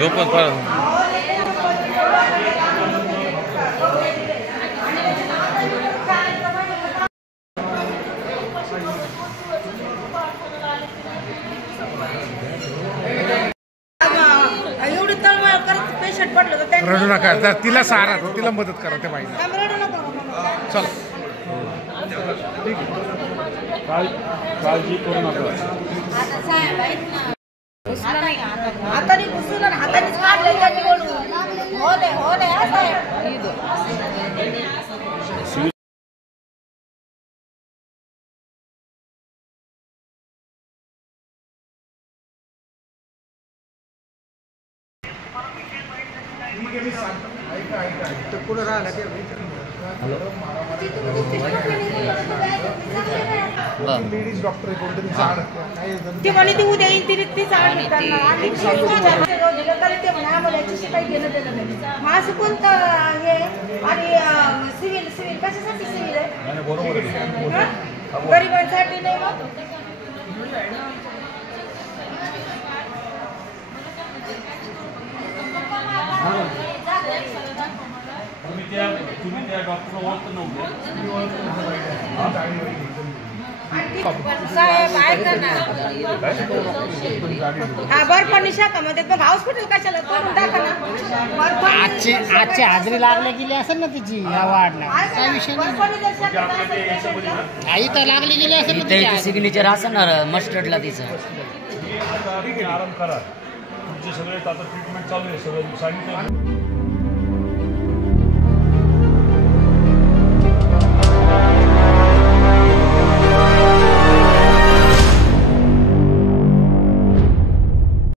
झोपत पड एवढी तळमळ करत पेशंट पडलं तर रडू नका, जर तिला सहारा दो, तिला मदत करा त्या बाईला. चल काळजी करू नका. हाताने घुसून हातानेच काढलं त्यांनी ओढून. हो दे असं आहे. पुढे राहिला लेडीज डॉक्टर ते म्हणे ती उद्या येईल ती चांगली ते म्हणे आम्हाला याच्याशी काही घेणं देणं नाही. मग असं कोणतं हे आणि सिव्हिल कशासाठी सिव्हिल आहे? गरिबांसाठी नाही. मग तुम्ही त्या डॉक्टर ओळखत नव्हते. साहेब ऐका ना, हा बर्फानी शाखामध्ये पण हॉस्पिटल कशाला करून टाका ना. आजची हाजरी लागली गेली असेल ना तिची या वाढला काय विषय नाही तर लागली गेली असेल ना सिग्नेचर असणार मस्टर्डला तिचं. आराम करा. तुमचे सगळे आता ट्रीटमेंट चालू आहे. सगळं सांगितलं.